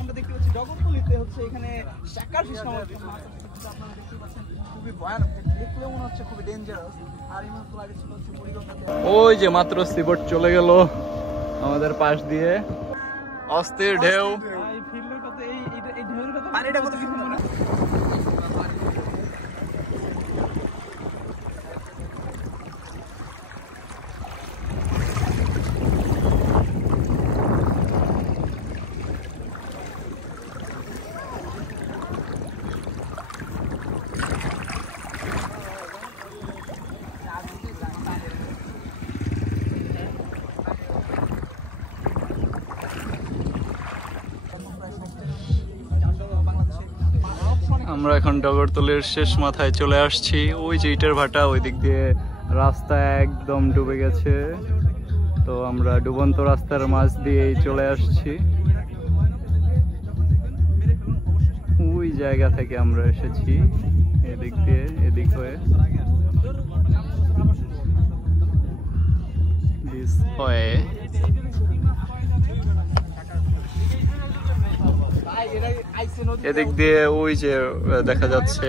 আমরা দেখতে পাচ্ছি ডগরতলিতে হচ্ছে এখানে শাকার ফিশ নামক মাছ আপনারা দেখতে পাচ্ছেন খুবই ভয়ানক দেখলেও মনে হচ্ছে খুবই ডেঞ্জারাস আর এই মুহূর্তে লাগে ছিল হচ্ছে বুড়িগঙ্গাতে ওই যে মাত্র সিবোট চলে গেল আমাদের পাশ দিয়ে অস্থির ঢেউ এই ফিল্ডের কথা এই ঢেউর কথা পানিটা কত কিছু মনে আমরা এখন ডগরতলির শেষ মাথায় চলে আসছি ওই যে ইটের ভাটা ওই দিক দিয়ে রাস্তা একদম ডুবে গেছে তো আমরা ডুবন্ত রাস্তার মাঝ দিয়েই চলে আসছি ওই জায়গা থেকে আমরা এসেছি এদিক দিয়ে এদিক হয়ে এদিক দিয়ে ওই যে দেখা যাচ্ছে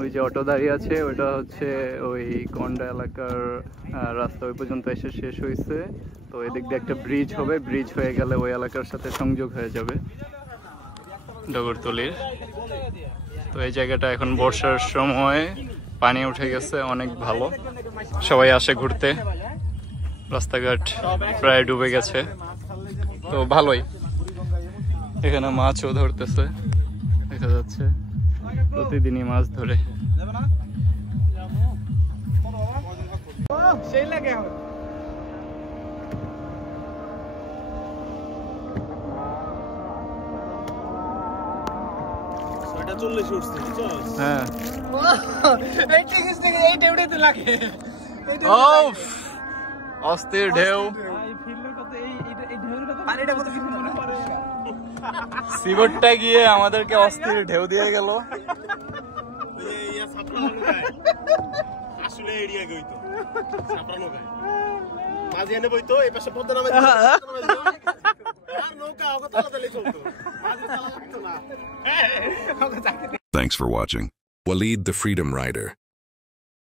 ওই যে অটো দাঁড়িয়ে আছে ওইটা হচ্ছে ওই কন্ডা এলাকার রাস্তা ওই পর্যন্ত এসে শেষ হয়েছে তো এদিক দিয়ে একটা ব্রিজ হবে ব্রিজ হয়ে গেলে ওই এলাকার সাথে সংযোগ হয়ে যাবে ডগরতলির তো এই জায়গাটা এখন বর্ষার সময় পানি উঠে গেছে অনেক ভালো সবাই আসে ঘুরতে রাস্তাঘাট প্রায় ডুবে গেছে তো ভালোই এখানে মাছও ধরতেছে দেখা যাচ্ছে প্রতিদিনই মাছ ধরে হ্যাঁ অস্থির ঢেউ সিবোটটা গিয়ে আমাদেরকে অস্থির ঢেউ দিয়ে গেল Thanks for watching. Waleed the Freedom Rider.